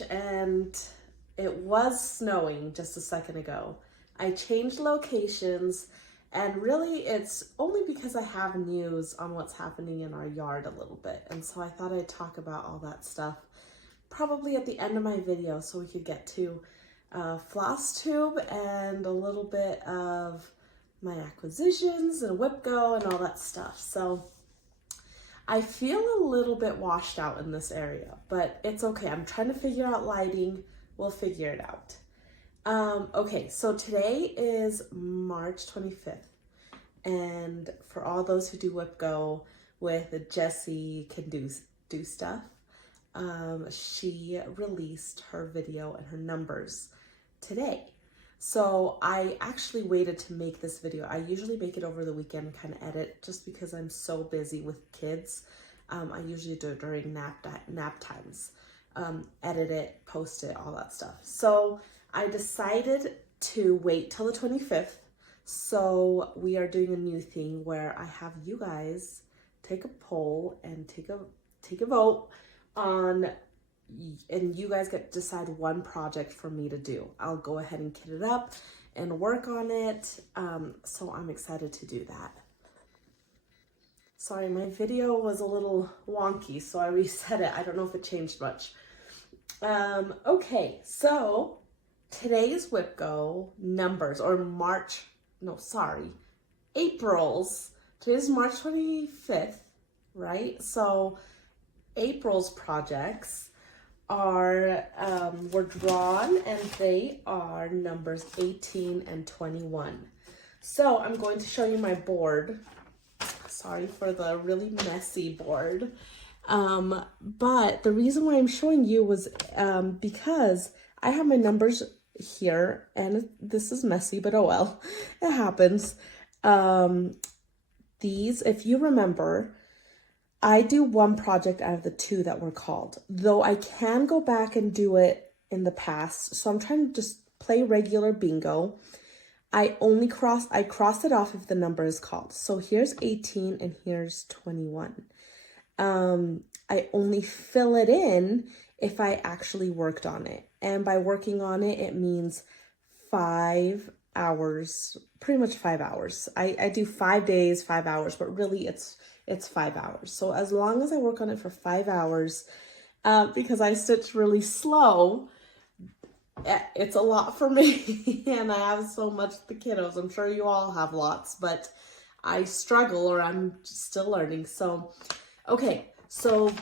March and it was snowing just a second ago. I changed locations and really it's only because I have news on what's happening in our yard a little bit. And so I thought I'd talk about all that stuff probably at the end of my video so we could get to Flosstube and a little bit of my acquisitions and Wipgo and all that stuff. So I feel a little bit washed out in this area, but it's okay. I'm trying to figure out lighting. We'll figure it out. Okay, so today is March 25th. And for all those who do Wipgo with Jessie Can Do Stuff, she released her video and her numbers today. So I actually waited to make this video. I usually make it over the weekend, kind of edit, just because I'm so busy with kids. I usually do it during nap times. Edit it, post it, all that stuff. So I decided to wait till the 25th. So we are doing a new thing where I have you guys take a poll and take a vote on, and you guys get to decide one project for me to do. I'll go ahead and kit it up and work on it. So I'm excited to do that. Sorry, my video was a little wonky, so I reset it. I don't know if it changed much. Okay, so today's Wipgo numbers, or April's. Today's March 25th, right? So April's projects were drawn and they are numbers 18 and 21. So I'm going to show you my board. Sorry for the really messy board. But the reason why I'm showing you was because I have my numbers here and this is messy, but oh well, it happens. These, if you remember, I do one project out of the two that were called, though I can go back and do it in the past. So I'm trying to just play regular bingo. I cross it off if the number is called. So here's 18 and here's 21. I only fill it in if I actually worked on it. And by working on it, it means 5 hours, pretty much 5 hours. I do 5 days, 5 hours, but really it's 5 hours. So as long as I work on it for 5 hours, because I stitch really slow, it's a lot for me. And I have so much with the kiddos. I'm sure you all have lots, but I struggle, or I'm still learning. So, okay. So,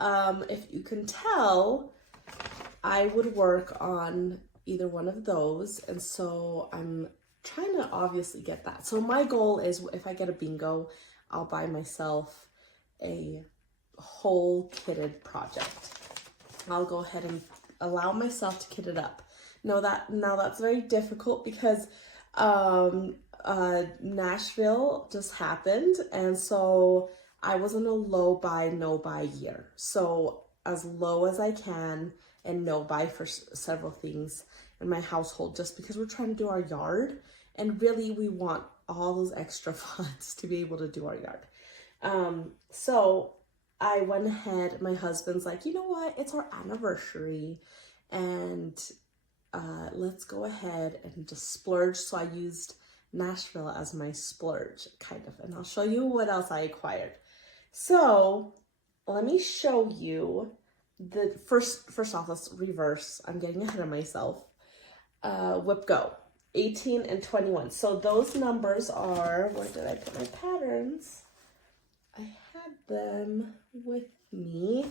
if you can tell, I would work on either one of those. And so I'm trying to obviously get that. So my goal is, if I get a bingo, I'll buy myself a whole kitted project. I'll go ahead and allow myself to kit it up. Now that's very difficult because Nashville just happened, and so I was in a low buy, no buy year. So as low as I can and no buy for several things in my household, just because we're trying to do our yard, and really we want all those extra funds to be able to do our yard. So I went ahead, my husband's like, you know what, it's our anniversary and let's go ahead and just splurge. So I used Nashville as my splurge, kind of, and I'll show you what else I acquired. So let me show you the first off, let's reverse. I'm getting ahead of myself. Wipgo, 18 and 21. So those numbers are, where did I put my patterns? I had them with me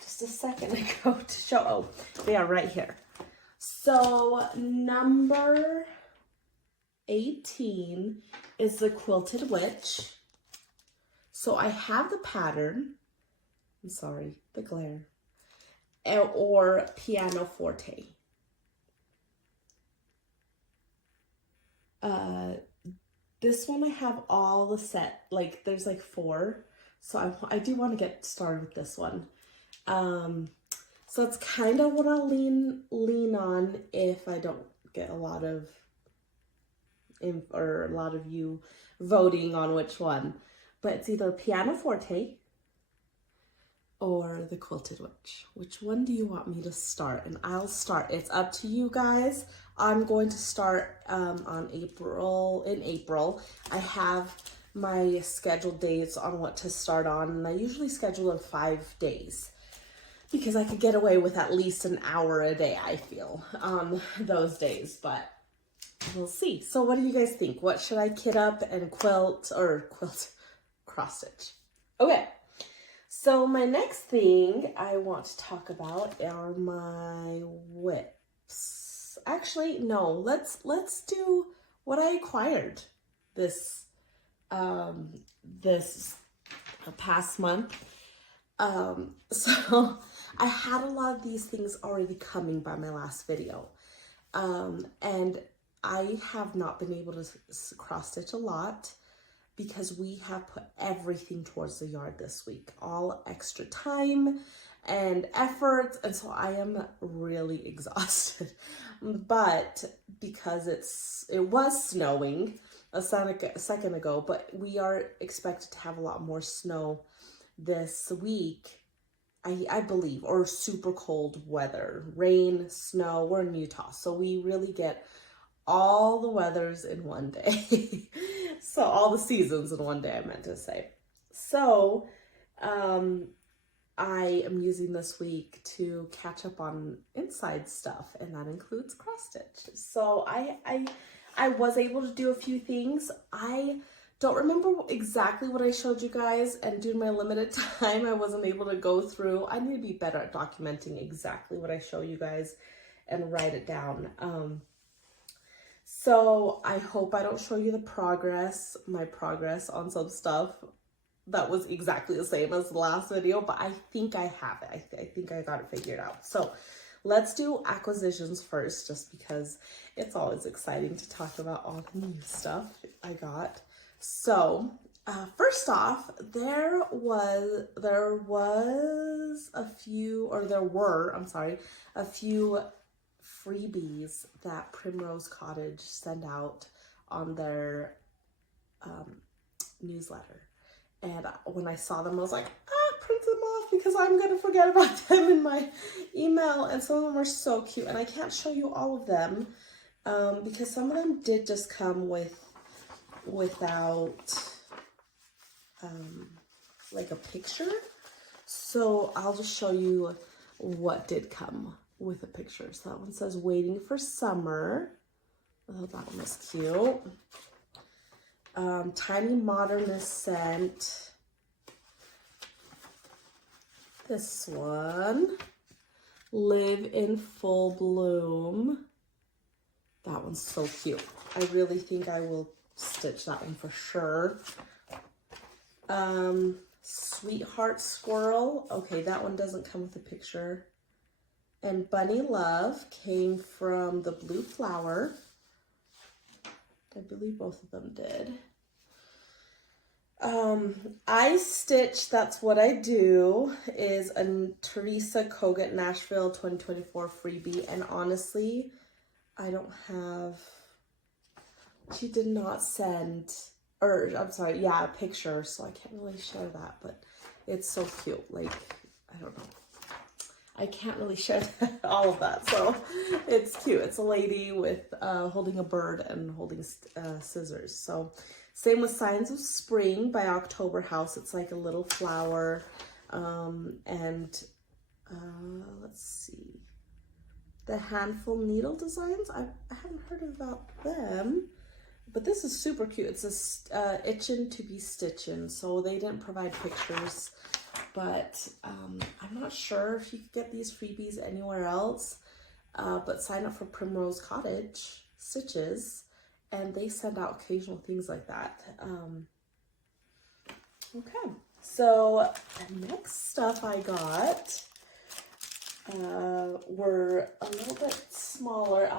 just a second ago to show. Oh, they are right here. So number 18 is the Quilted Witch. So I have the pattern, I'm sorry, the glare, or Piano Forte. This one I have all the set, like there's like 4. So I do want to get started with this one. So it's kind of what I'll lean on if I don't get a lot of you voting on which one. But it's either Piano Forte or the Quilted Witch? Which one do you want me to start? And I'll start. It's up to you guys. I'm going to start in April. I have my scheduled dates on what to start on, and I usually schedule in 5 days because I could get away with at least an hour a day, I feel, on those days, but we'll see. So what do you guys think? What should I kit up and quilt cross stitch? Okay. So my next thing I want to talk about are my whips. Actually, no, let's do what I acquired this past month. So I had a lot of these things already coming by my last video. And I have not been able to cross stitch a lot because we have put everything towards the yard this week, all extra time and effort, and so I am really exhausted. But because it was snowing a second ago, but we are expected to have a lot more snow this week, I believe, or super cold weather, rain, snow. We're in Utah, so we really get all the weathers in one day. So all the seasons in one day, I meant to say. So I am using this week to catch up on inside stuff, and that includes cross stitch. So I was able to do a few things. I don't remember exactly what I showed you guys, and due to my limited time, I wasn't able to go through. I need to be better at documenting exactly what I show you guys and write it down. So I hope I don't show you my progress on some stuff that was exactly the same as the last video, but I think I have it. I think I got it figured out. So let's do acquisitions first, just because it's always exciting to talk about all the new stuff I got. So first off, there were a few freebies that Primrose Cottage sent out on their newsletter. And when I saw them, I was like, print them off because I'm going to forget about them in my email. And some of them are so cute. And I can't show you all of them because some of them did just come without like a picture. So I'll just show you what did come with a picture. So that one says waiting for summer. Oh, that one was cute. Tiny Modernist scent. This one, Live in Full Bloom. That one's so cute. I really think I will stitch that one for sure. Sweetheart Squirrel. Okay, that one doesn't come with a picture. And Bunny Love came from the Blue Flower. I believe both of them did. I Stitch, That's What I Do, is a Teresa Kogut Nashville 2024 freebie. And honestly, I don't have, she did not send, or I'm sorry, yeah, a picture. So I can't really share that, but it's so cute. Like, I don't know. I can't really share all of that, so it's cute. It's a lady with holding a bird and holding scissors. So same with Signs of Spring by October House. It's like a little flower. Let's see. The Handful Needle Designs. I haven't heard about them, but this is super cute. It's a Itchin' to be Stitchin'. So they didn't provide pictures. But I'm not sure if you could get these freebies anywhere else, but sign up for Primrose Cottage Stitches, and they send out occasional things like that. Okay, so the next stuff I got were a little bit smaller.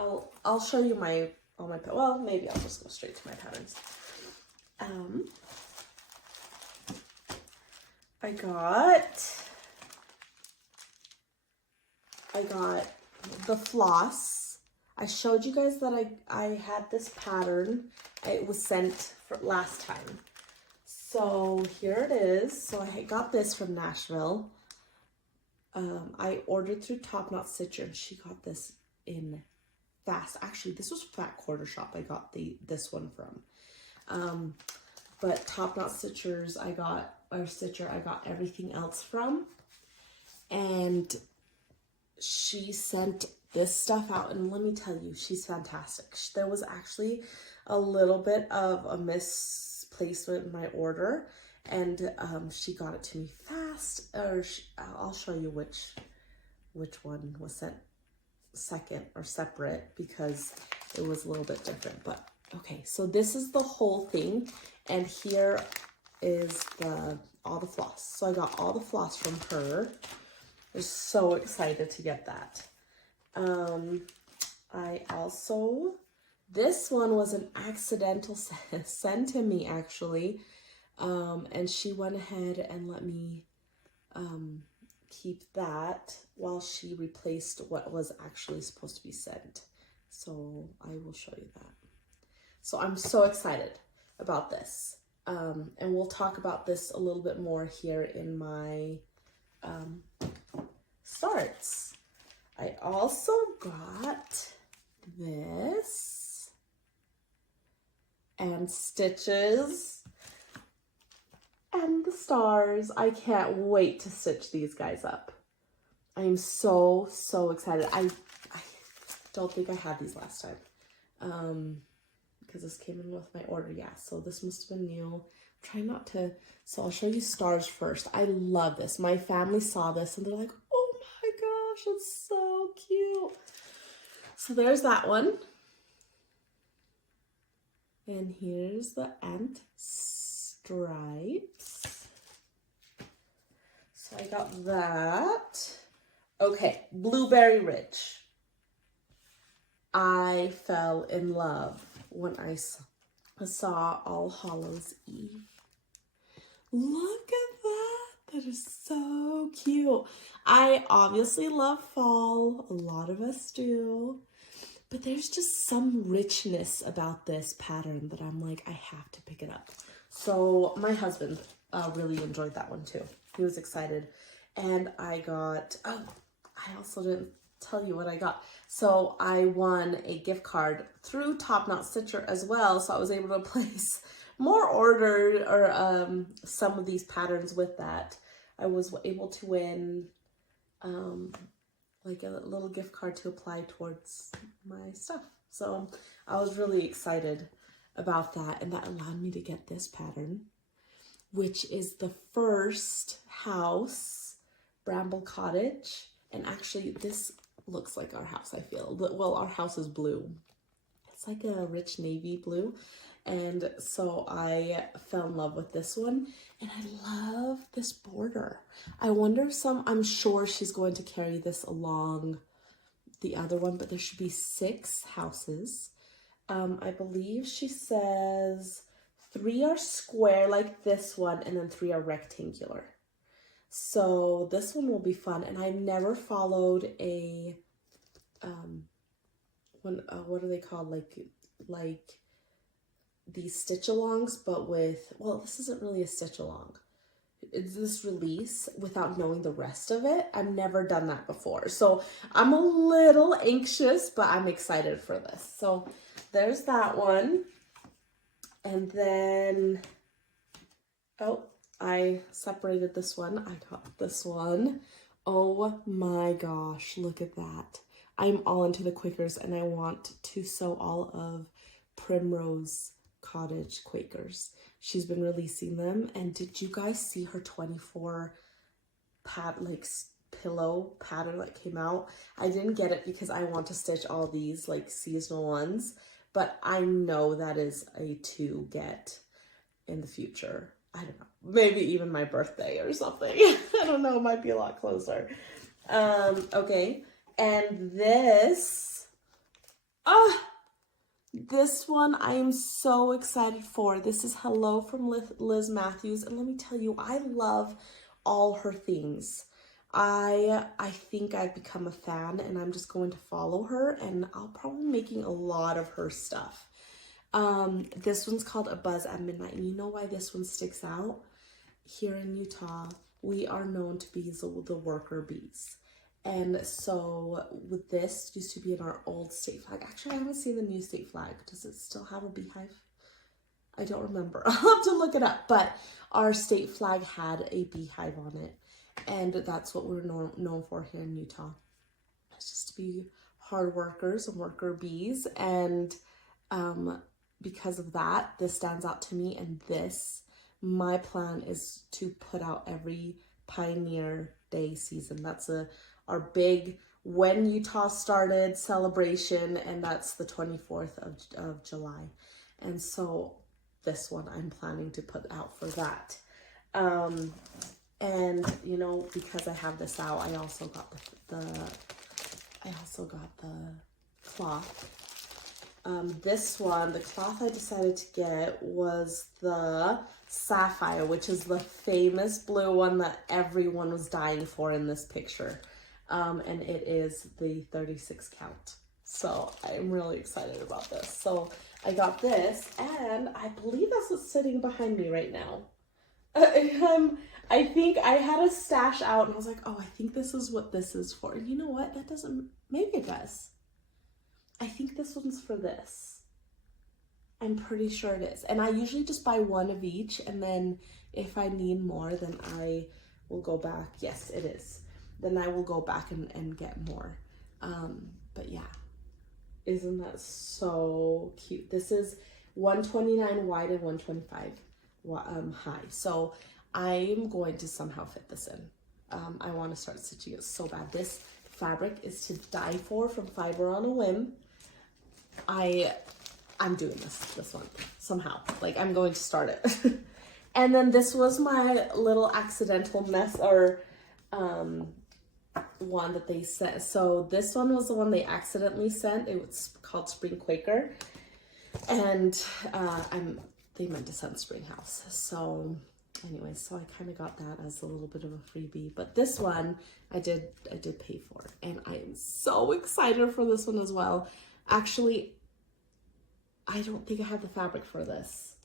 I'll show you well, maybe I'll just go straight to my patterns. I got the floss. I showed you guys that I had this pattern. It was sent for last time. So here it is. So I got this from Nashville. I ordered through Top Knot Stitcher, and she got this in fast. Actually, this was Fat Quarter Shop I got this one from. But Top Knot Stitchers I got everything else from. And she sent this stuff out, and let me tell you, she's fantastic. There was actually a little bit of a misplacement in my order, and she got it to me fast. I'll show you which one was sent second or separate, because it was a little bit different. But okay, so this is the whole thing, and here is all the floss. So I got all the floss from her. I was so excited to get that. I also, this one was an accidental send to me, actually. And she went ahead and let me keep that while she replaced what was actually supposed to be sent. So I will show you that. So I'm so excited about this. And we'll talk about this a little bit more here in my starts. I also got this and stitches and the stars. I can't wait to stitch these guys up. I'm so excited. I don't think I had these last time because this came in with my order. Yeah, so this must have been new. Try not to. So I'll show you stars first. I love this. My family saw this and they're like, oh my gosh, it's so cute. So there's that one. And here's the ant stripes. So I got that. Okay, Blueberry Ridge. I fell in love when I saw All Hallows Eve. Look at that. That is so cute. I obviously love fall. A lot of us do. But there's just some richness about this pattern that I'm like, I have to pick it up. So my husband really enjoyed that one too. He was excited. And I got, oh, I also didn't tell you what I got. So I won a gift card through Top Knot Stitcher as well. So I was able to place more orders or some of these patterns with that. I was able to win like a little gift card to apply towards my stuff. So I was really excited about that, and that allowed me to get this pattern, which is the first house, Bramble Cottage. And actually this looks like our house, I feel. Well, our house is blue. It's like a rich navy blue. And so I fell in love with this one, and I love this border. I wonder if I'm sure she's going to carry this along the other one, but there should be 6 houses. I believe she says 3 are square like this one, and then 3 are rectangular. So this one will be fun. And I've never followed a, what are they called? Like these stitch alongs, but with, well, this isn't really a stitch along. It's this release without knowing the rest of it. I've never done that before. So I'm a little anxious, but I'm excited for this. So there's that one. And then, oh, I separated this one. I got this one. Oh my gosh, look at that. I'm all into the Quakers, and I want to sew all of Primrose Cottage Quakers. She's been releasing them. And did you guys see her 24 pillow pattern that came out? I didn't get it because I want to stitch all these like seasonal ones, but I know that is a to get in the future. I don't know, maybe even my birthday or something. I don't know, it might be a lot closer. Okay, and this one I am so excited for. This is Hello from Liz Matthews, and let me tell you, I love all her things. I think I've become a fan, and I'm just going to follow her, and I'll probably be making a lot of her stuff. This one's called A Buzz at Midnight, and you know why this one sticks out? Here in Utah, we are known to be the worker bees. And so with this used to be in our old state flag. Actually, I haven't seen the new state flag. Does it still have a beehive? I don't remember. I'll have to look it up. But our state flag had a beehive on it. And that's what we're known for here in Utah. It's just to be hard workers and worker bees. And because of that, this stands out to me. And my plan is to put out every Pioneer Day season. That's our big When Utah Started celebration, and that's the 24th of July. And so this one I'm planning to put out for that. And you know, because I have this out, I also got the cloth. This one, the cloth I decided to get was the Sapphire, which is the famous blue one that everyone was dying for in this picture. And it is the 36 count. So I'm really excited about this. So I got this, and I believe that's what's sitting behind me right now. I think I had a stash out and I was like, oh, I think this is what this is for. And you know what? That doesn't, maybe it does. I think this one's for this. I'm pretty sure it is. And I usually just buy one of each, and then if I need more, then I will go back. Yes, it is. Then I will go back and get more. But yeah, isn't that so cute? This is 129 wide and 125 high. So I'm going to somehow fit this in. I want to start stitching it so bad. This fabric is to die for, from Fiber on a Whim. I'm doing this one somehow. Like, I'm going to start it. And then this was my little accidental mess, or one that they sent. So this one was the one they accidentally sent. It was called Spring Quaker, and they meant to send Spring House. So anyways, so I kind of got that as a little bit of a freebie. But this one I did pay for, and I am so excited for this one as well. Actually, I don't think I have the fabric for this,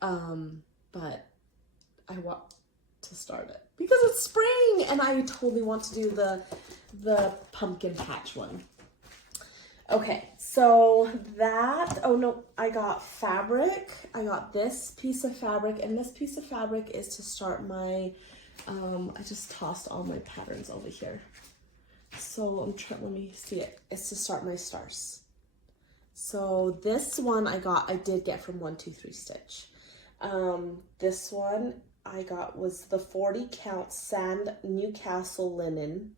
but I want to start it because it's spring, and I totally want to do the pumpkin patch one. Okay, so that, oh no, I got fabric. I got this piece of fabric, and this piece of fabric is to start my, I just tossed all my patterns over here. So let me see it. It's to start my stars. So this one I did get from 123 Stitch. This one I got was the 40 count sand Newcastle linen.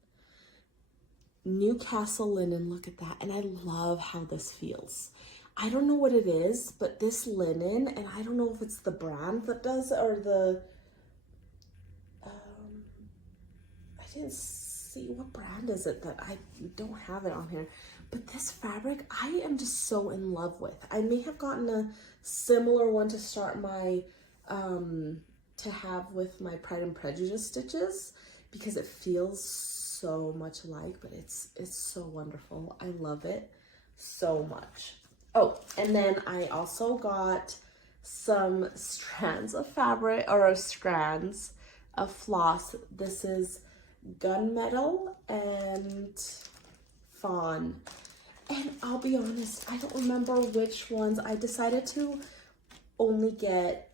Newcastle linen, look at that. And I love how this feels. I don't know what it is, but this linen, and I don't know if it's the brand that does it or the, I didn't see what brand is it that I don't have it on here. But this fabric, I am just so in love with. I may have gotten a similar one to start my, to have with my Pride and Prejudice stitches, because it feels so much alike, but it's so wonderful. I love it so much. Oh, and then I also got some strands of fabric, or strands of floss. This is gunmetal and fawn. And I'll be honest, I don't remember which ones. I decided to only get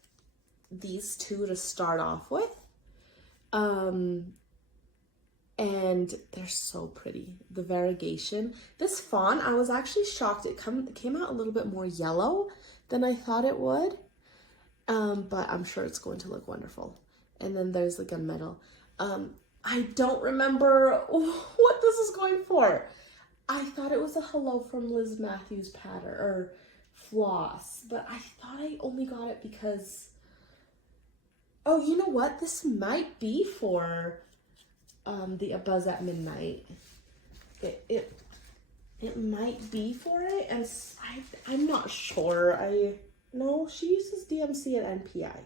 these two to start off with. And they're so pretty. The variegation. This fawn, I was actually shocked. It came out a little bit more yellow than I thought it would. But I'm sure it's going to look wonderful. And then there's the gunmetal. I don't remember what this is going for. I thought it was a Hello from Liz Matthews pattern or floss, but I thought I only got it because, oh, you know what? This might be for the A Buzz at Midnight. It might be for it, and I'm not sure. No, she uses DMC and NPI,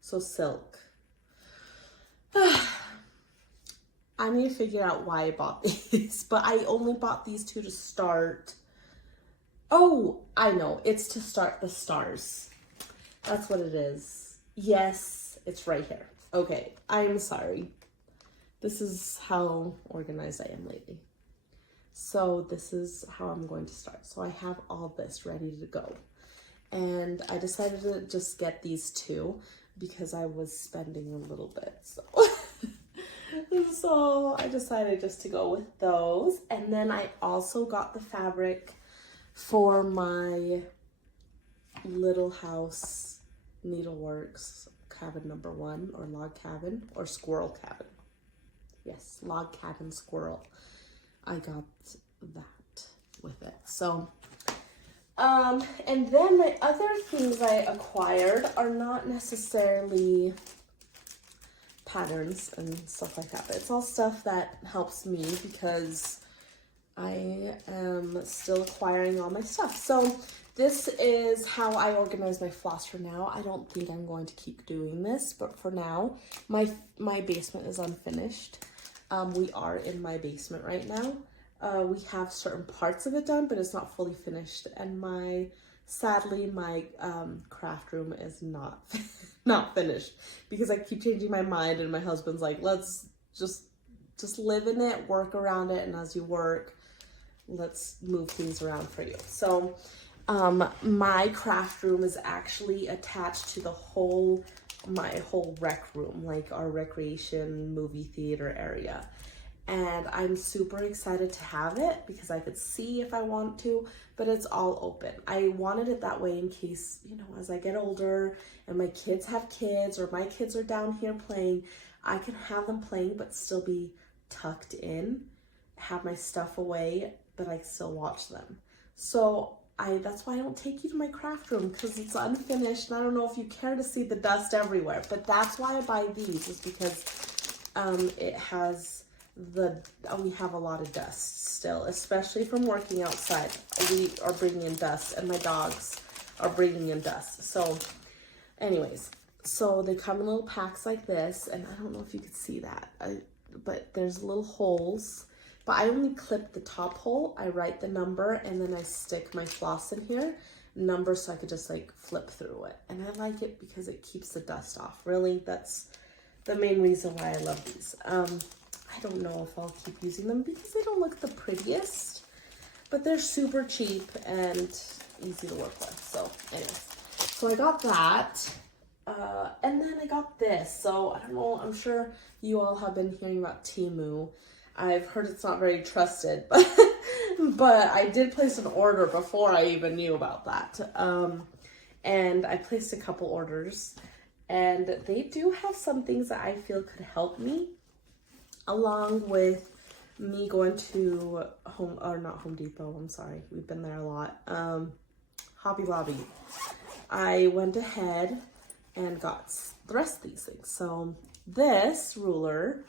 so silk. I need to figure out why I bought these, but I only bought these two to start. Oh, I know. It's to start the stars. That's what it is. Yes, it's right here. Okay, I'm sorry. This is how organized I am lately. So this is how I'm going to start. So I have all this ready to go. And I decided to just get these two because I was spending a little bit. So, so I decided just to go with those. And then I also got the fabric for my Little House Needleworks cabin number 1, or log cabin, or squirrel cabin. Yes, log cabin squirrel. I got that with it. So, and then my other things I acquired are not necessarily patterns and stuff like that, but it's all stuff that helps me because I am still acquiring all my stuff. So this is how I organize my floss for now. I don't think I'm going to keep doing this, but for now, my basement is unfinished. We are in my basement right now. We have certain parts of it done, but it's not fully finished. And sadly, my craft room is not not finished because I keep changing my mind, and my husband's like, let's just live in it, work around it, and as you work, let's move things around for you. So my craft room is actually attached to my whole rec room, like our recreation movie theater area. And I'm super excited to have it because I could see if I want to, but it's all open. I wanted it that way in case, you know, as I get older and my kids have kids or my kids are down here playing, I can have them playing but still be tucked in, have my stuff away, but I can still watch them. So that's why I don't take you to my craft room, because it's unfinished, and I don't know if you care to see the dust everywhere, but that's why I buy these, is because it has we have a lot of dust still, especially from working outside. We are bringing in dust, and my dogs are bringing in dust. So anyways, so they come in little packs like this, and I don't know if you could see that, but there's little holes. But I only clip the top hole, I write the number, and then I stick my floss in here, number, so I could just like flip through it. And I like it because it keeps the dust off. Really, that's the main reason why I love these. I don't know if I'll keep using them because they don't look the prettiest, but they're super cheap and easy to work with. So anyways, so I got that. And then I got this. So I don't know, I'm sure you all have been hearing about Temu. I've heard it's not very trusted, but I did place an order before I even knew about that. And I placed a couple orders, and they do have some things that I feel could help me, along with me going to not Home Depot, I'm sorry, we've been there a lot, Hobby Lobby. I went ahead and got the rest of these things. So this ruler,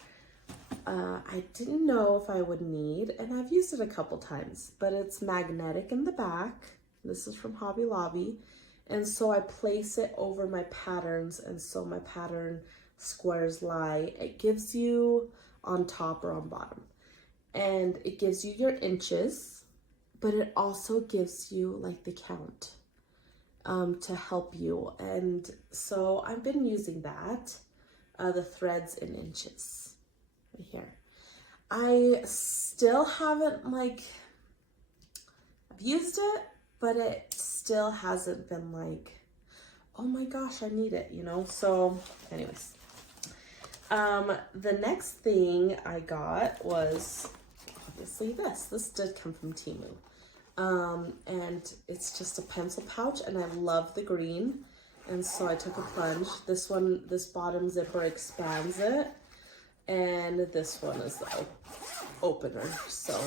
I didn't know if I would need, and I've used it a couple times, but it's magnetic in the back. This is from Hobby Lobby. And so I place it over my patterns, and so my pattern squares lie. It gives you on top or on bottom, and it gives you your inches, but it also gives you like the count to help you. And so I've been using that, the threads in inches. Here, I still haven't I've used it, but it still hasn't been like, oh my gosh, I need it, you know? So anyways, the next thing I got was obviously this did come from Temu, and it's just a pencil pouch, and I love the green, and so I took a plunge. This bottom zipper expands it, and this one is the opener. So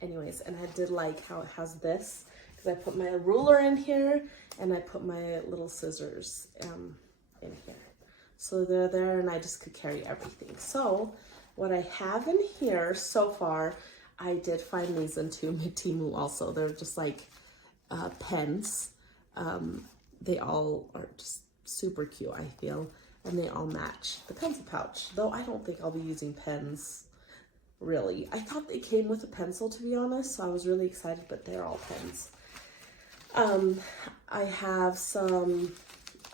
anyways, and I did like how it has this, because I put my ruler in here and I put my little scissors in here. So they're there, and I just could carry everything. So what I have in here so far, I did find these in Temu also. They're just like pens. They all are just super cute, I feel. And they all match the pencil pouch, though I don't think I'll be using pens, really. I thought they came with a pencil, to be honest, so I was really excited, but they're all pens. I have some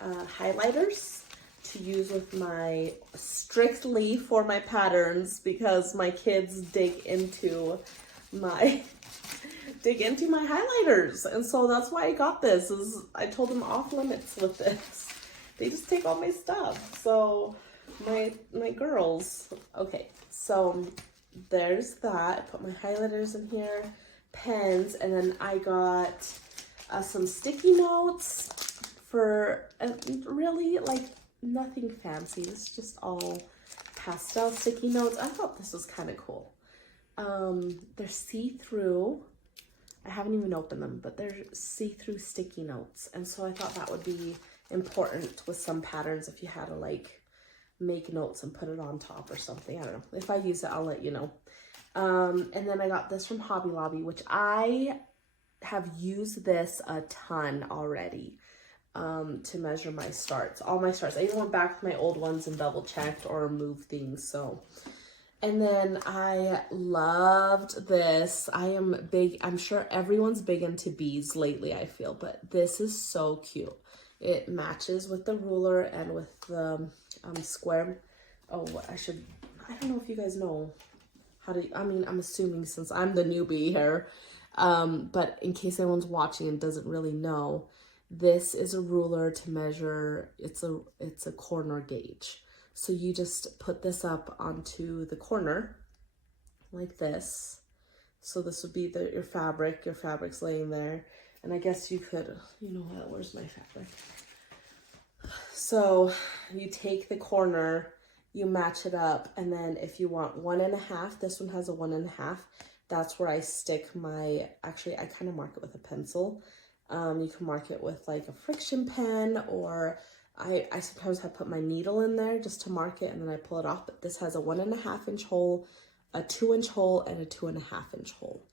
highlighters to use with my, strictly for my patterns, because my kids dig into my highlighters. And so that's why I got this, is I told them off limits with this. They just take all my stuff. So my girls, okay, so there's that. I put my highlighters in here, pens, and then I got some sticky notes for really like nothing fancy. It's just all pastel sticky notes. I thought this was kind of cool. They're see-through. I haven't even opened them, but they're see-through sticky notes. And so I thought that would be important with some patterns if you had to like make notes and put it on top or something. I don't know. If I use it, I'll let you know. And then I got this from Hobby Lobby, which I have used this a ton already to measure my starts, all my starts. I even went back with my old ones and double checked or moved things. So, and then I loved this. I am big, I'm sure everyone's big into bees lately, I feel, but this is so cute. It matches with the ruler and with the square. Oh, I don't know if you guys know how to, I mean, I'm assuming since I'm the newbie here, but in case anyone's watching and doesn't really know, this is a ruler to measure, it's a corner gauge. So you just put this up onto the corner like this. So this would be your fabric's laying there. And I guess you could, you know what, where's my fabric? So you take the corner, you match it up, and then if you want 1.5, this one has a 1.5. That's where I stick my, actually I kind of mark it with a pencil. You can mark it with like a friction pen, or I sometimes have put my needle in there just to mark it, and then I pull it off. But this has a 1.5 inch hole, a 2 inch hole, and a 2.5 inch hole.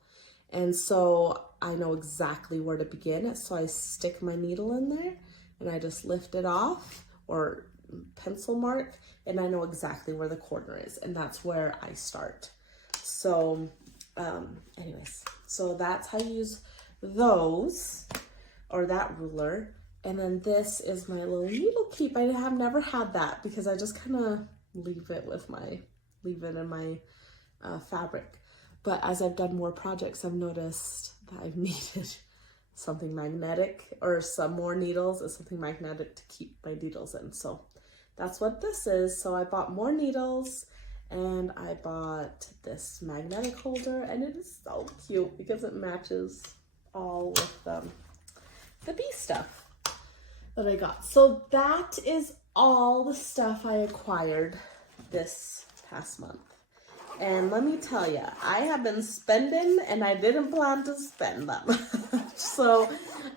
And so I know exactly where to begin. So I stick my needle in there and I just lift it off or pencil mark, and I know exactly where the corner is, and that's where I start. So anyways, so that's how you use those, or that ruler. And then this is my little needle keep. I have never had that because I just kind of leave it in my fabric. But as I've done more projects, I've noticed that I've needed something magnetic, or some more needles and something magnetic to keep my needles in. So that's what this is. So I bought more needles, and I bought this magnetic holder, and it is so cute because it matches all with the bee stuff that I got. So that is all the stuff I acquired this past month. And let me tell you, I have been spending, and I didn't plan to spend them. So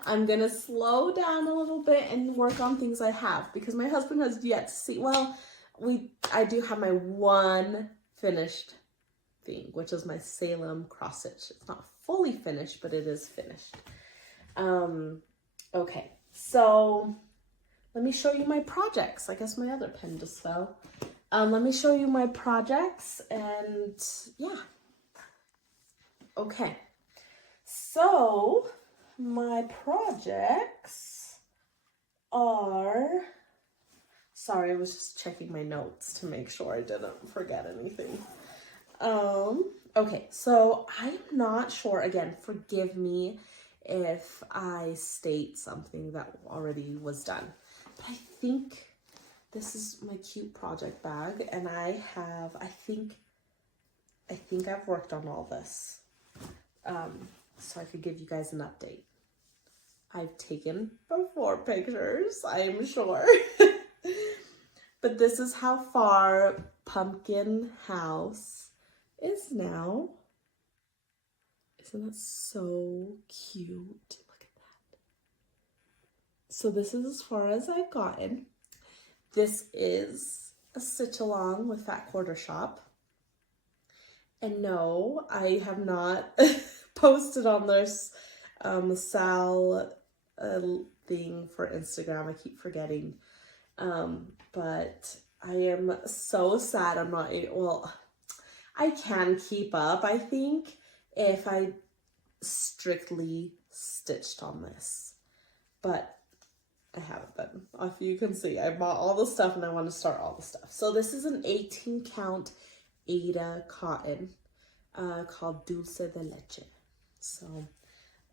I'm gonna slow down a little bit and work on things I have, because my husband has yet to see, well, I do have my one finished thing, which is my Salem cross stitch. It's not fully finished, but it is finished. Okay, so let me show you my projects. I guess my other pen just fell. Let me show you my projects, and yeah. Okay, so my projects are, sorry, I was just checking my notes to make sure I didn't forget anything. Okay, so I'm not sure, again, forgive me if I state something that already was done, but I think this is my cute project bag, and I think I've worked on all this, so I could give you guys an update. I've taken before pictures, I'm sure, but this is how far Pumpkin House is now. Isn't that so cute? Look at that. So this is as far as I've gotten. This is a stitch along with Fat Quarter Shop. And no, I have not posted on this Sal thing for Instagram. I keep forgetting. But I am so sad I'm not, well, I can keep up, I think, if I strictly stitched on this. But I haven't been. If you can see, I bought all the stuff and I want to start all the stuff. So this is an 18 count Ada cotton called Dulce de Leche. So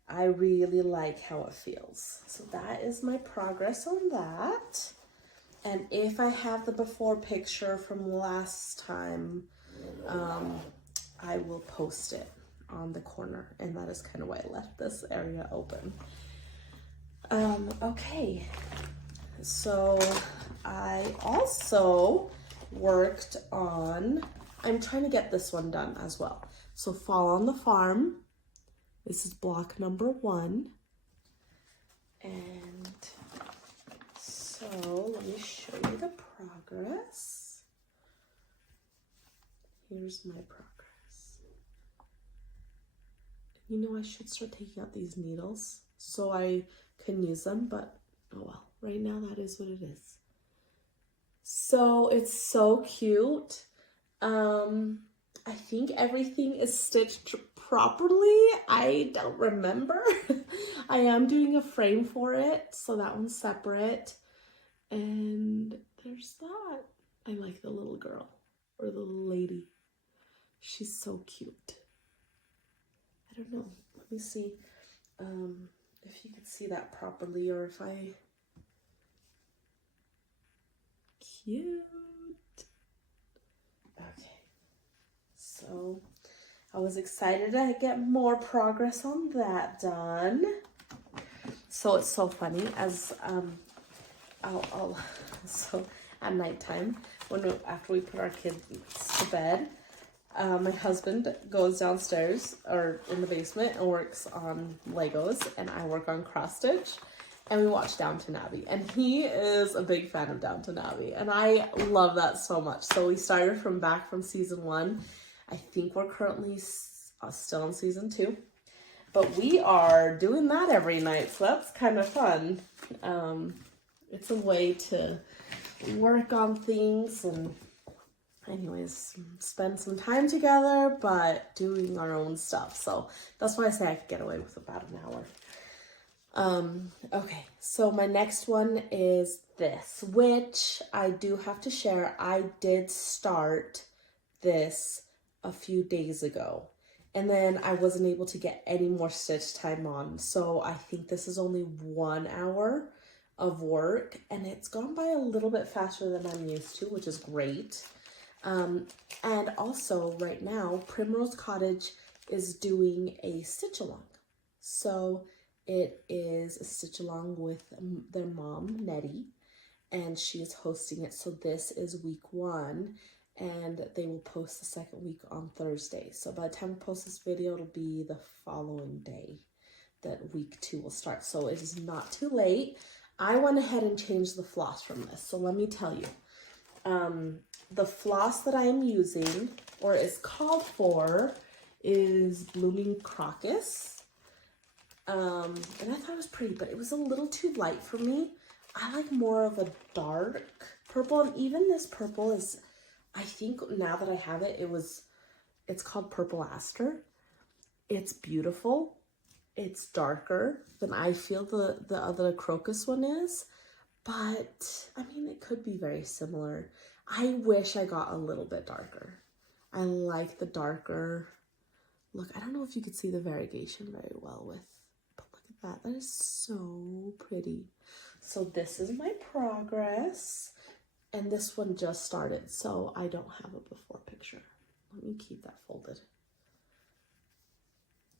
I really like how it feels. So that is my progress on that. And if I have the before picture from last time, I will post it on the corner, and that is kind of why I left this area open. Okay, so I also worked on, I'm trying to get this one done as well. So Fall on the Farm, this is block number 1. And so let me show you the progress. Here's my progress. You know, I should start taking out these needles so I can use them, but oh well, right now that is what it is. So it's so cute. I think everything is stitched properly. I don't remember. I am doing a frame for it, so that one's separate. And there's that. I like the little girl or the little lady. She's so cute. I don't know. Let me see if you could see that properly, or if I... Cute. Okay. So I was excited to get more progress on that done. So it's so funny as so at nighttime after we put our kids to bed, my husband goes downstairs or in the basement and works on Legos, and I work on cross stitch, and we watch Downton Abbey, and he is a big fan of Downton Abbey, and I love that so much. So we started back from season 1. I think we're currently still in season 2, but we are doing that every night, so that's kind of fun. It's a way to work on things and anyways, spend some time together, but doing our own stuff. So that's why I say I could get away with about an hour. Okay, so my next one is this, which I do have to share. I did start this a few days ago, and then I wasn't able to get any more stitch time on. So I think this is only 1 hour of work, and it's gone by a little bit faster than I'm used to, which is great. And also right now, Primrose Cottage is doing a stitch along. So it is a stitch along with their mom, Nettie, and she is hosting it. So this is week 1, and they will post the second week on Thursday. So by the time I post this video, it'll be the following day that week 2 will start. So it is not too late. I went ahead and changed the floss from this. So let me tell you. The floss that I'm using, or is called for, is Blooming Crocus. And I thought it was pretty, but it was a little too light for me. I like more of a dark purple, and even this purple is, I think now that I have it, it's called Purple Aster. It's beautiful. It's darker than I feel the other crocus one is, but I mean, it could be very similar. I wish I got a little bit darker. I like the darker look. I don't know if you could see the variegation very well but look at that. That is so pretty. So this is my progress, and this one just started, so I don't have a before picture. Let me keep that folded.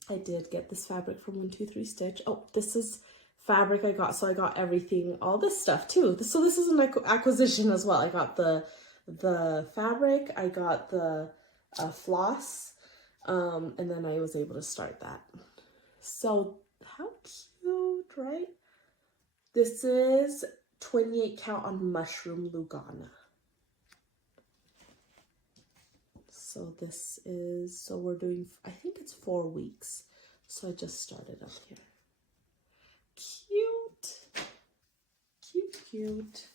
I did get this fabric from 123 Stitch. Oh, this is fabric I got. So I got everything, all this stuff too. So this is an acquisition as well. I got the fabric, I got the floss, and then I was able to start that. So how cute, right? This is 28 count on Mushroom Lugana. So this is, so we're doing, I think it's 4 weeks. So I just started up here. Cute. Cute, cute.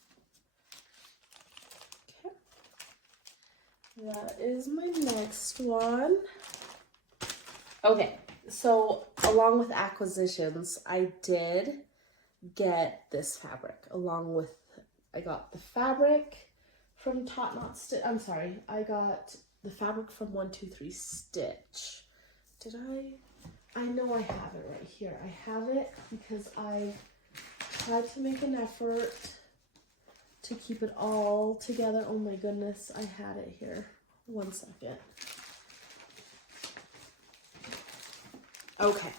Okay. That is my next one. Okay, so along with acquisitions, I did get this fabric along with, I got the fabric from Tot Knot Stitch. I'm sorry, I got the fabric from 123 Stitch. Did I know I have it right here. I have it because I tried to make an effort to keep it all together. Oh my goodness, I had it here. One second. Okay,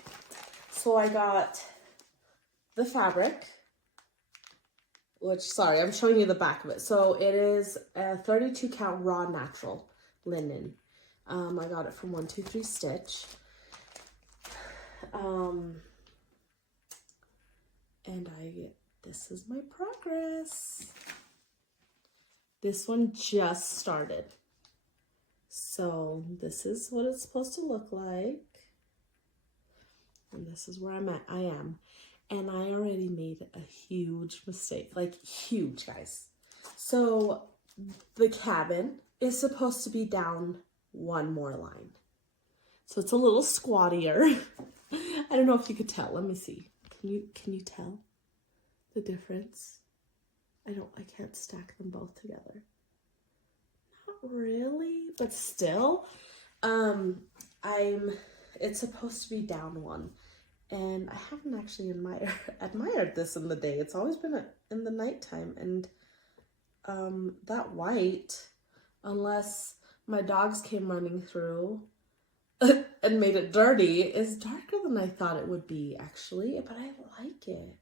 so I got the fabric, which, sorry, I'm showing you the back of it. So it is a 32 count raw natural linen. I got it from 123 Stitch. And this is my progress. This one just started. So this is what it's supposed to look like. And this is where I am. And I already made a huge mistake, like huge, guys. So the cabin is supposed to be down one more line. So it's a little squattier. I don't know if you could tell. Let me see. Can you tell the difference? I can't stack them both together. Not really, but still. It's supposed to be down one. And I haven't actually admired this in the day. It's always been in the nighttime. And that white, unless my dogs came running through and made it dirty, is darker than I thought it would be, actually. But I like it.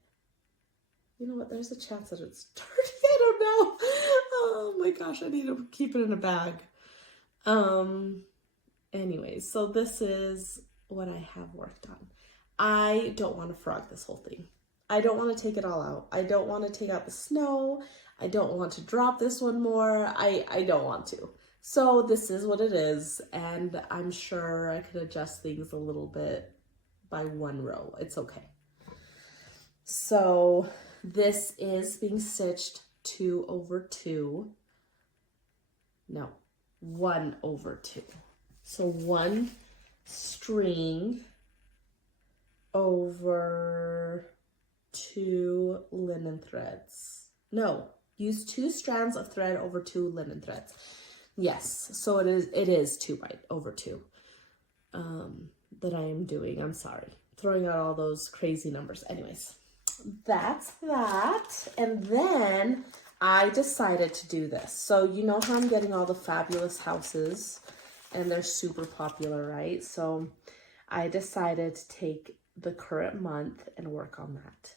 You know what? There's a chance that it's dirty. I don't know. Oh my gosh, I need to keep it in a bag. Anyway, so this is what I have worked on. I don't want to frog this whole thing. I don't want to take it all out. I don't want to take out the snow. I don't want to drop this one more. I don't want to. So this is what it is, and I'm sure I could adjust things a little bit by one row. It's okay. So this is being stitched 2/2. No, 1/2. So one string over 2 linen threads. No, use 2 strands of thread over 2 linen threads. Yes, so it is 2/2 that I am doing. I'm sorry, throwing out all those crazy numbers. Anyways, that's that. And then I decided to do this. So you know how I'm getting all the fabulous houses and they're super popular, right? So I decided to take the current month and work on that.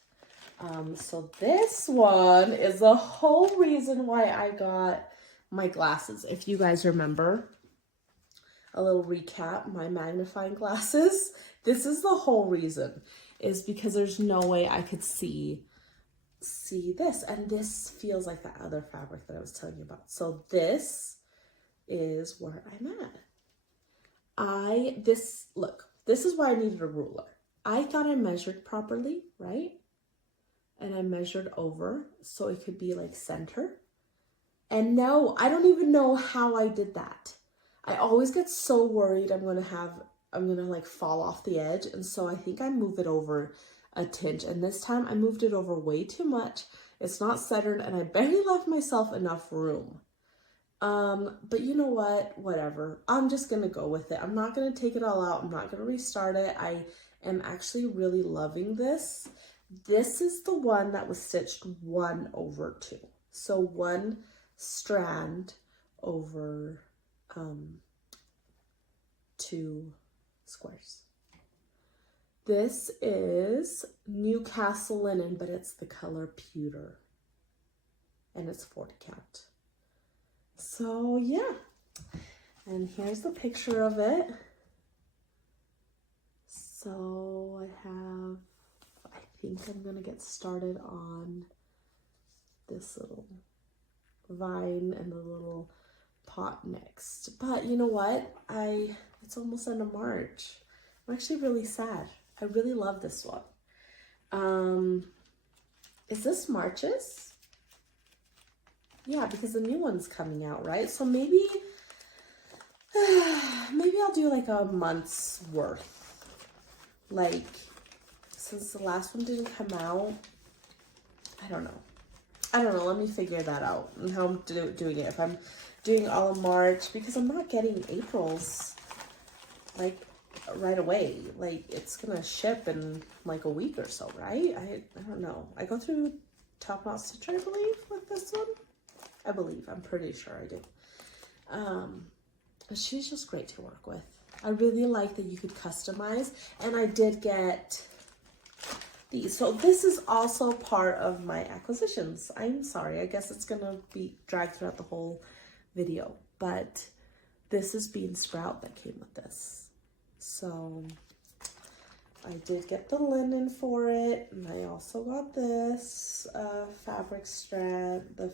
So this one is the whole reason why I got my glasses. If you guys remember, a little recap, my magnifying glasses, this is the whole reason, is because there's no way I could see this, and this feels like that other fabric that I was telling you about. So this is where I'm at. This is why I needed a ruler. I thought I measured properly, right? And I measured over so it could be like center. And no, I don't even know how I did that. I always get so worried I'm gonna like fall off the edge. And so I think I move it over a tinge. And this time I moved it over way too much. It's not centered and I barely left myself enough room. But you know what? Whatever. I'm just gonna go with it. I'm not gonna take it all out. I'm not gonna restart it. I am actually really loving this. This is the one that was stitched 1/2. So one strand over 2 squares. This is Newcastle linen, but it's the color pewter. And it's 40 count. So yeah. And here's the picture of it. So I think I'm gonna get started on this little vine and the little pot next. But you know what? It's almost end of March. I'm actually really sad. I really love this one. Is this March's? Yeah, because the new one's coming out, right? So maybe I'll do like a month's worth. Like, since the last one didn't come out, I don't know. Let me figure that out and how I'm doing it. If I'm doing all of March, because I'm not getting April's like right away. Like it's gonna ship in like a week or so, right? I don't know. I go through Top Knot Stitcher, I believe, with this one. I'm pretty sure I do. She's just great to work with. I really like that you could customize, and I did get these. So this is also part of my acquisitions. I'm sorry, I guess it's gonna be dragged throughout the whole video, but this is bean sprout that came with this. So I did get the linen for it, and I also got this fabric strand, the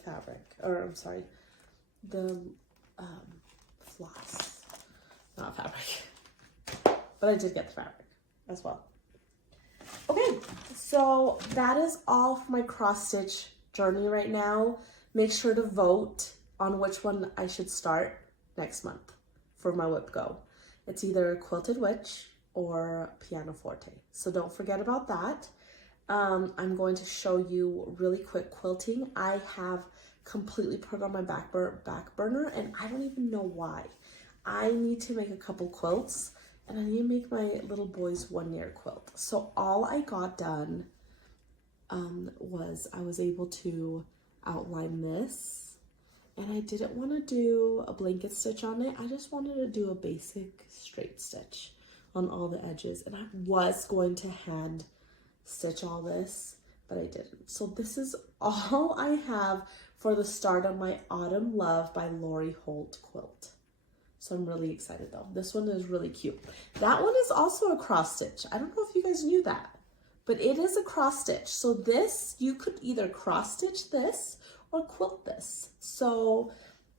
floss, not fabric, but I did get the fabric as well. Okay, so that is all for my cross stitch journey right now. Make sure to vote on which one I should start next month for my Wipgo. It's either Quilted Witch or Pianoforte. So don't forget about that. I'm going to show you really quick quilting. I have completely put it on my back burner, and I don't even know why. I need to make a couple quilts, and I need to make my little boy's 1-year quilt. So all I got done was I was able to outline this, and I didn't want to do a blanket stitch on it. I just wanted to do a basic straight stitch on all the edges, and I was going to hand stitch all this, but I didn't. So this is all I have for the start of my Autumn Love by Lori Holt quilt. So I'm really excited though. This one is really cute. That one is also a cross stitch. I don't know if you guys knew that, but it is a cross stitch. So this, you could either cross stitch this or quilt this. So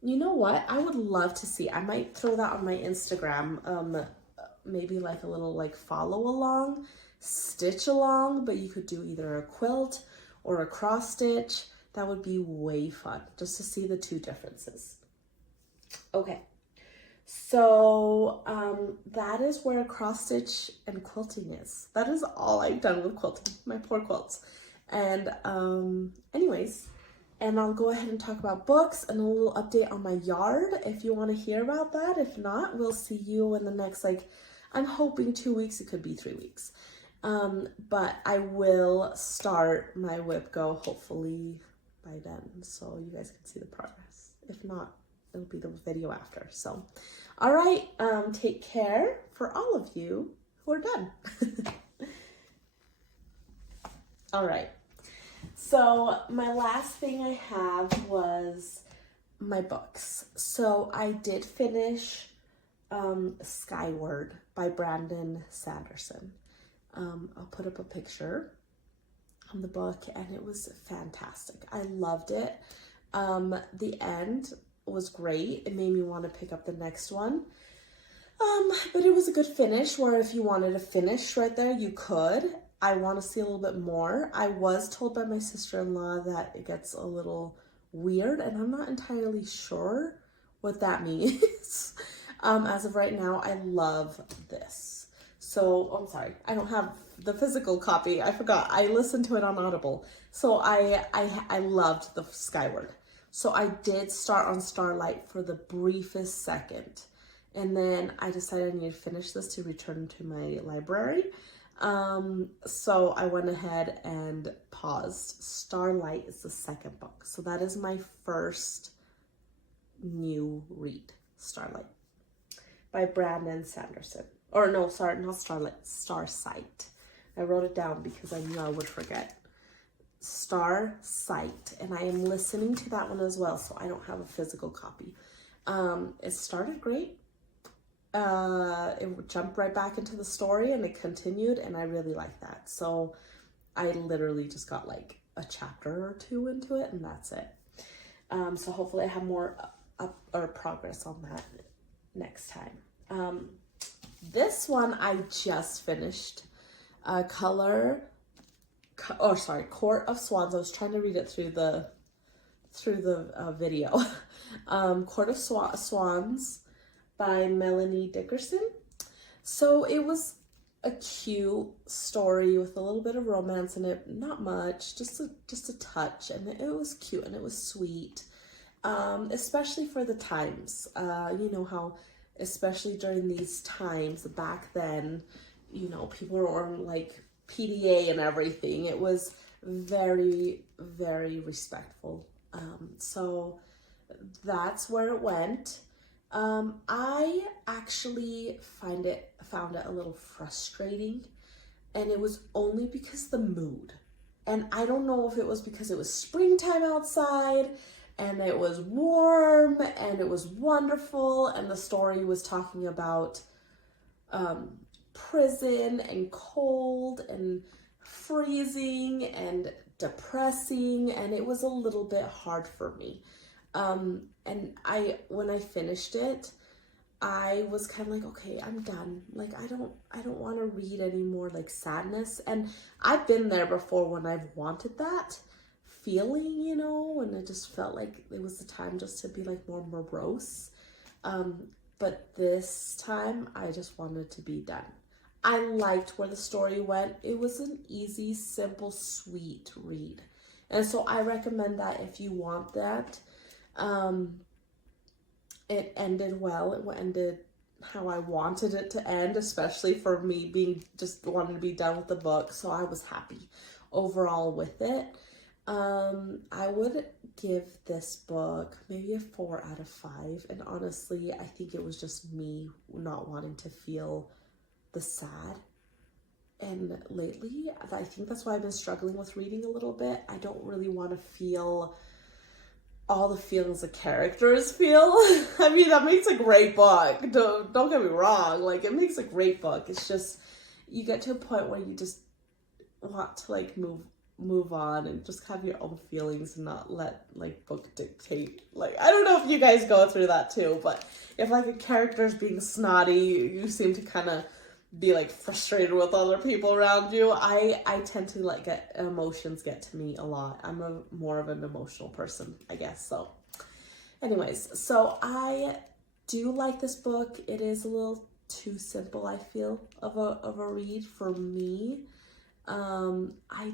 you know what? I would love to see. I might throw that on my Instagram. Maybe like a little like follow along, stitch along, but you could do either a quilt or a cross stitch. That would be way fun just to see the two differences. Okay. So that is where cross stitch and quilting is. That is all I've done with quilting, my poor quilts. And anyways, and I'll go ahead and talk about books and a little update on my yard if you want to hear about that. If not, we'll see you in the next, like, I'm hoping 2 weeks. It could be 3 weeks. But I will start my Wipgo hopefully by then, so you guys can see the progress. If not, it'll be the video after. So, all right, take care for all of you who are done. All right, so my last thing I have was my books. So I did finish Skyward by Brandon Sanderson. I'll put up a picture on the book, and it was fantastic. I loved it. The end was great. It made me want to pick up the next one. But it was a good finish, where if you wanted to finish right there, you could. I want to see a little bit more. I was told by my sister-in-law that it gets a little weird, and I'm not entirely sure what that means. As of right now, I love this. So, I'm sorry, I don't have the physical copy. I forgot. I listened to it on Audible. So I loved the Skyward. So I did start on Starlight for the briefest second. And then I decided I need to finish this to return to my library. So I went ahead and paused. Starlight is the second book. So that is my first new read, Starlight, by Brandon Sanderson. Or no, sorry, not Starlight, Starsight. I wrote it down because I knew I would forget. Starsight, and I am listening to that one as well, so I don't have a physical copy. It started great. It jumped right back into the story, and it continued, and I really like that. So I literally just got like a chapter or two into it, and that's it. So hopefully I have more progress on that next time. This one I just finished. Court of Swans. I was trying to read it through the video. Court of Swans by Melanie Dickerson. So it was a cute story with a little bit of romance in it. Not much, just a touch, and it was cute and it was sweet. Especially for the times. You know how, especially during these times back then, you know, people were on like PDA and everything. It was very, very respectful. So that's where it went. I actually found it a little frustrating, and it was only because the mood. And I don't know if it was because it was springtime outside and it was warm and it was wonderful, and the story was talking about prison and cold and freezing and depressing, and it was a little bit hard for me. And when I finished it, I was kind of like, okay, I'm done. Like, I don't want to read any more like sadness. And I've been there before when I've wanted that feeling, you know, and it just felt like it was the time just to be like more morose. But this time I just wanted to be done. I liked where the story went. It was an easy, simple, sweet read. And so I recommend that if you want that. It ended well. It ended how I wanted it to end, especially for me being just wanting to be done with the book. So I was happy overall with it. I would give this book maybe a 4 out of 5. And honestly, I think it was just me not wanting to feel the sad. And lately, I think that's why I've been struggling with reading a little bit. I don't really want to feel all the feelings the characters feel. I mean, that makes a great book. Don't get me wrong. Like, it makes a great book. It's just, you get to a point where you just want to like move on and just have your own feelings and not let like book dictate. Like, I don't know if you guys go through that too, but if like a character's being snotty, you seem to kind of be like frustrated with other people around you. I tend to like emotions get to me a lot. I'm more of an emotional person, I guess. So anyways, so I do like this book. It is a little too simple, I feel, of a read for me. I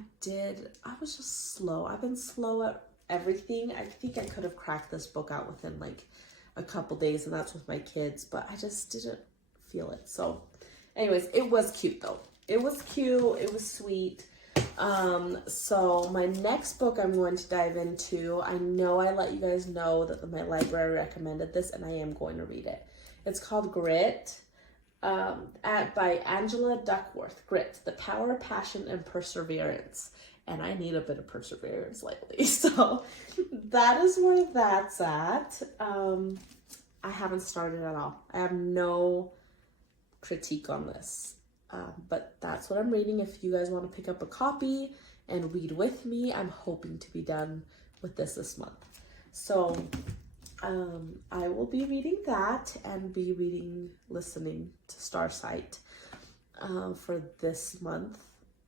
was just slow. I've been slow at everything. I think I could have cracked this book out within like a couple days, and that's with my kids, but I just didn't feel it. So anyways, it was cute though. It was cute. It was sweet. So my next book I'm going to dive into, I know I let you guys know that my library recommended this, and I am going to read it. It's called Grit, by Angela Duckworth. Grit, The Power, Passion, and Perseverance. And I need a bit of perseverance lately. So that is where that's at. I haven't started at all. I have no critique on this. But that's what I'm reading. If you guys want to pick up a copy and read with me, I'm hoping to be done with this month. So I will be reading that and be listening to Starsight for this month.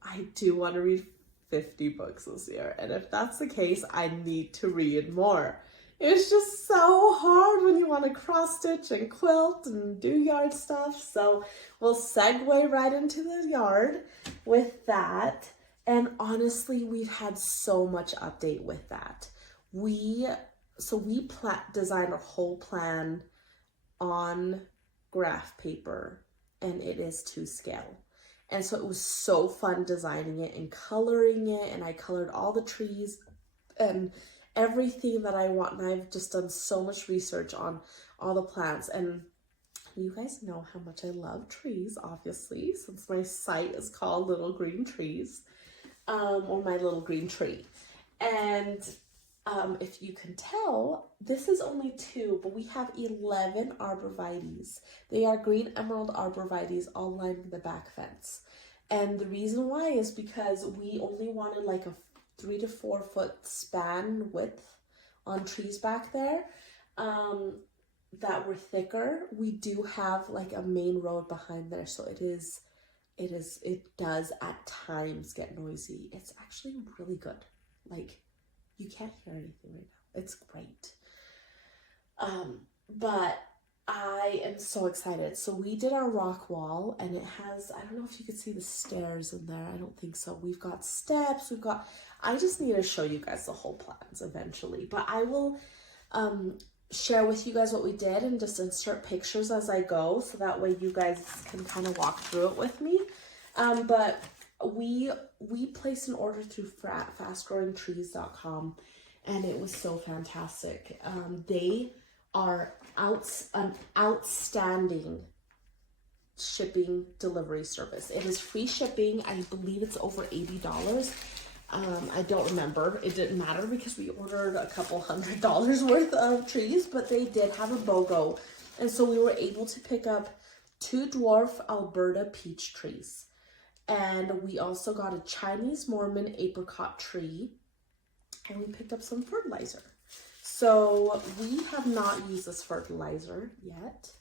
I do want to read 50 books this year, and if that's the case, I need to read more. It's just so hard when you want to cross stitch and quilt and do yard stuff. So we'll segue right into the yard with that. And honestly, we've had so much update with that. We designed our whole plan on graph paper, and it is to scale. And so it was so fun designing it and coloring it, and I colored all the trees and everything that I want, and I've just done so much research on all the plants. And you guys know how much I love trees, obviously, since my site is called Little Green Trees, or My Little Green Tree. And if you can tell, this is only 2, but we have 11 arborvitaes. They are green emerald arborvitaes, all lining the back fence. And the reason why is because we only wanted like a 3 to 4 foot span width on trees back there that were thicker. We do have like a main road behind there, so it does at times get noisy. It's actually really good. Like, you can't hear anything right now. It's great. But I am so excited. So we did our rock wall, and it has, I don't know if you can see the stairs in there. I don't think so. We've got steps, I just need to show you guys the whole plans eventually, but I will share with you guys what we did and just insert pictures as I go, so that way you guys can kind of walk through it with me. But we placed an order through fastgrowingtrees.com, and it was so fantastic. They are an outstanding shipping delivery service. It is free shipping. I believe it's over $80. I don't remember. It didn't matter because we ordered a couple $100 worth of trees, but they did have a BOGO. And so we were able to pick up 2 dwarf Alberta peach trees. And we also got a Chinese Mormon apricot tree, and we picked up some fertilizer. So we have not used this fertilizer yet.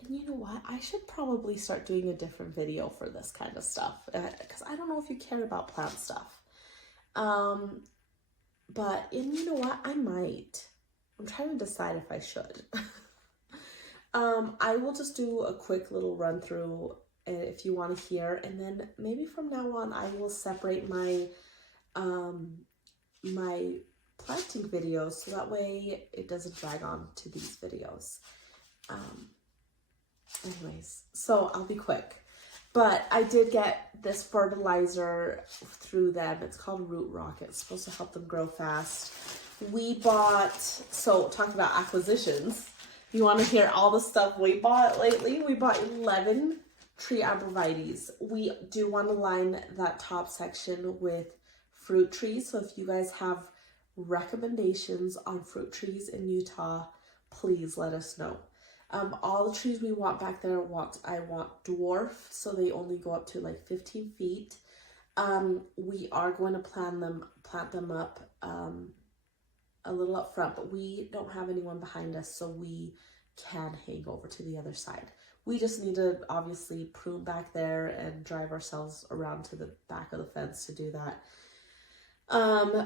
And you know what? I should probably start doing a different video for this kind of stuff, because I don't know if you care about plant stuff. But you know what? I might. I'm trying to decide if I should. I will just do a quick little run through if you want to hear, and then maybe from now on I will separate my my planting videos, so that way it doesn't drag on to these videos. Anyways, so I'll be quick, but I did get this fertilizer through them. It's called Root Rocket. It's supposed to help them grow fast. We bought, so talking about acquisitions, you want to hear all the stuff we bought lately? We bought 11 tree arborvitaes. We do want to line that top section with fruit trees, so if you guys have recommendations on fruit trees in Utah, please let us know. All the trees we want back there, I want dwarf, so they only go up to like 15 feet. We are going to plant them up a little up front, but we don't have anyone behind us, so we can hang over to the other side. We just need to obviously prune back there and drive ourselves around to the back of the fence to do that.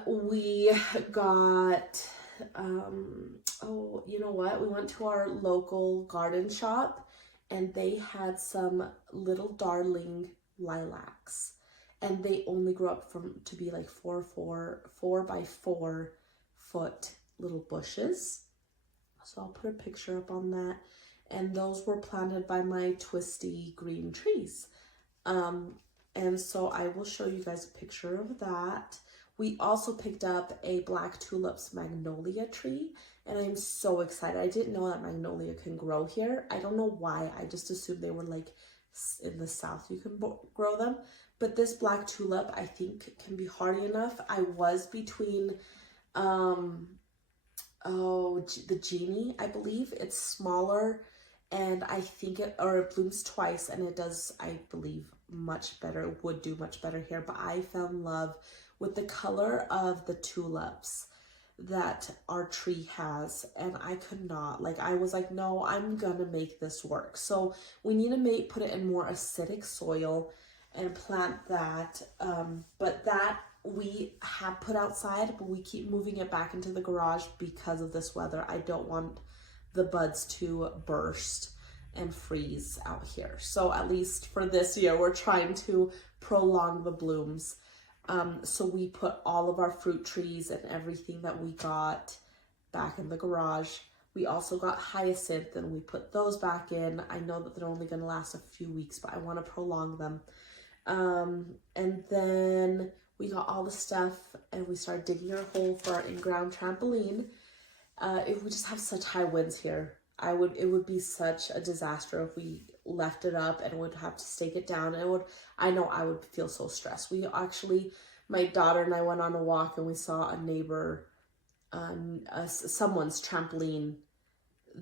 We got, oh, you know what? We went to our local garden shop, and they had some little darling lilacs, and they only grew up to be like 4 by 4 foot little bushes. So I'll put a picture up on that. And those were planted by my twisty green trees. And so I will show you guys a picture of that. We also picked up a black tulips magnolia tree, and I'm so excited. I didn't know that magnolia can grow here. I don't know why. I just assumed they were like in the south you can grow them. But this black tulip, I think, can be hardy enough. I was between, the Genie, I believe. It's smaller, and I think it blooms twice, and it does, I believe, much better. It would do much better here, but I fell in love with the color of the tulips that our tree has, and I could not, like, I was like, no, I'm gonna make this work. So we need to put it in more acidic soil and plant that, but that we have put outside, but we keep moving it back into the garage because of this weather. I don't want the buds to burst and freeze out here. So at least for this year, we're trying to prolong the blooms. So we put all of our fruit trees and everything that we got back in the garage. We also got hyacinth, and we put those back in. I know that they're only going to last a few weeks, but I want to prolong them. And then we got all the stuff, and we started digging our hole for our in-ground trampoline. If we just have such high winds here, it would be such a disaster if we left it up and would have to stake it down. I know I would feel so stressed. We actually, my daughter and I went on a walk, and we saw a neighbor, someone's trampoline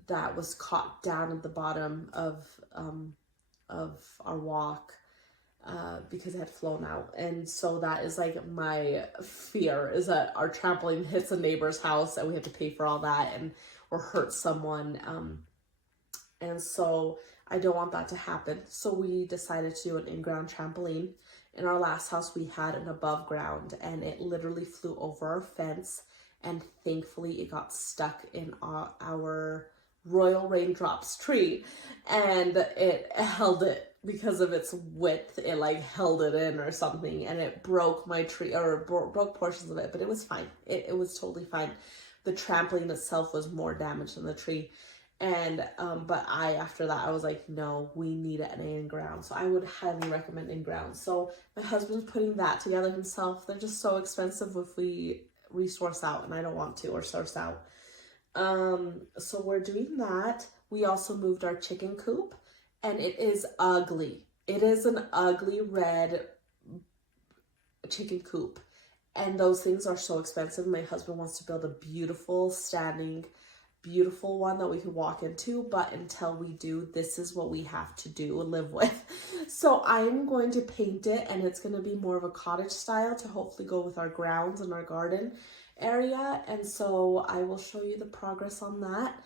that was caught down at the bottom of our walk, because it had flown out. And so that is like my fear, is that our trampoline hits a neighbor's house and we have to pay for all that, or hurt someone. And so I don't want that to happen. So we decided to do an in-ground trampoline. In our last house, we had an above ground, and it literally flew over our fence, and thankfully it got stuck in our Royal Raindrops tree, and it held it because of its width. It like held it in or something, and it broke my tree, or broke portions of it, but it was fine. It was totally fine. The trampoline itself was more damaged than the tree. And, but after that, I was like, no, we need it in ground. So I would highly recommend in ground. So my husband's putting that together himself. They're just so expensive if we resource out, and I don't want to, or source out. So we're doing that. We also moved our chicken coop, and it is ugly. It is an ugly red chicken coop. And those things are so expensive. My husband wants to build a beautiful standing, beautiful one that we can walk into, but until we do, this is what we have to do and live with. So I'm going to paint it, and it's going to be more of a cottage style to hopefully go with our grounds and our garden area. And so I will show you the progress on that.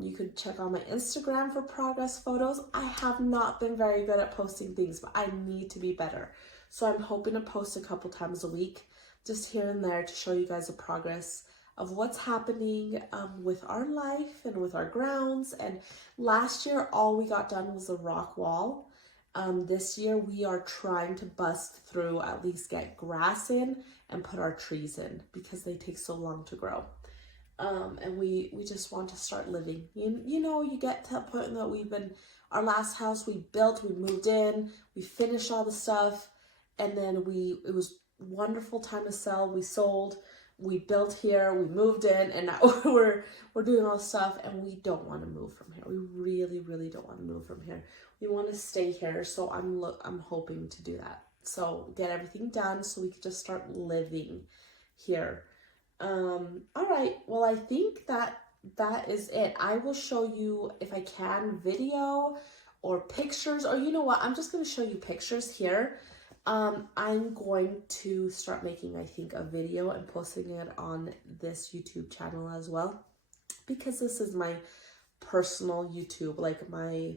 You could check on my Instagram for progress photos. I have not been very good at posting things, but I need to be better. So I'm hoping to post a couple times a week, just here and there, to show you guys the progress of what's happening with our life and with our grounds. And last year, all we got done was a rock wall. This year, we are trying to bust through, at least get grass in and put our trees in, because they take so long to grow. And we just want to start living. You know, you get to a point that our last house we built, we moved in, we finished all the stuff, and then it was wonderful time to sell. We sold, we built here, we moved in, and now we're doing all this stuff, and we don't want to move from here. We really, really don't want to move from here. We want to stay here, so I'm hoping to do that. So get everything done so we can just start living here. All right, well, I think that is it. I will show you, if I can, video or pictures, or you know what, I'm just going to show you pictures here. I'm going to start making, I think, a video and posting it on this YouTube channel as well, because this is my personal YouTube, like my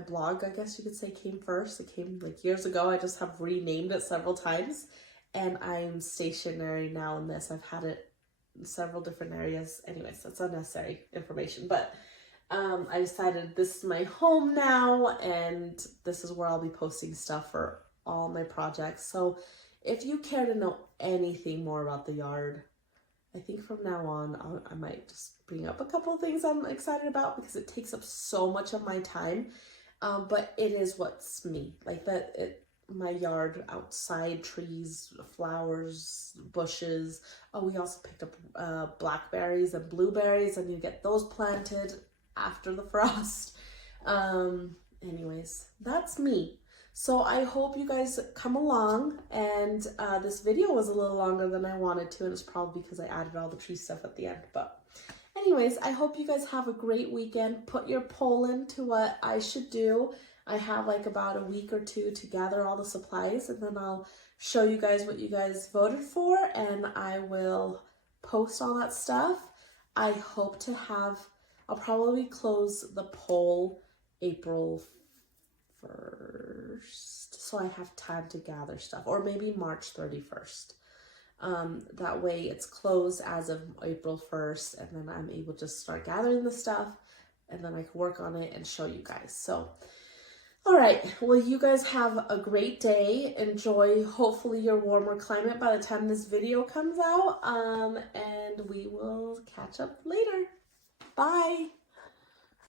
blog, I guess you could say, came first. It came like years ago. I just have renamed it several times, and I'm stationary now in this. I've had it in several different areas. Anyways, that's unnecessary information, but I decided this is my home now, and this is where I'll be posting stuff for all my projects. So if you care to know anything more about the yard, I think from now on, I might just bring up a couple of things I'm excited about, because it takes up so much of my time. But it is what's me, like my yard, outside, trees, flowers, bushes. Oh, we also picked up blackberries and blueberries, and you get those planted after the frost. Anyways, that's me. So I hope you guys come along, and this video was a little longer than I wanted to, and it's probably because I added all the tree stuff at the end. But anyways, I hope you guys have a great weekend. Put your poll in to what I should do. I have like about a week or two to gather all the supplies, and then I'll show you guys what you guys voted for, and I will post all that stuff. I hope to I'll probably close the poll April 1st, so I have time to gather stuff, or maybe March 31st. That way it's closed as of April 1st, and then I'm able to just start gathering the stuff, and then I can work on it and show you guys. So, all right, well, you guys have a great day. Enjoy, hopefully, your warmer climate by the time this video comes out, and we will catch up later. Bye.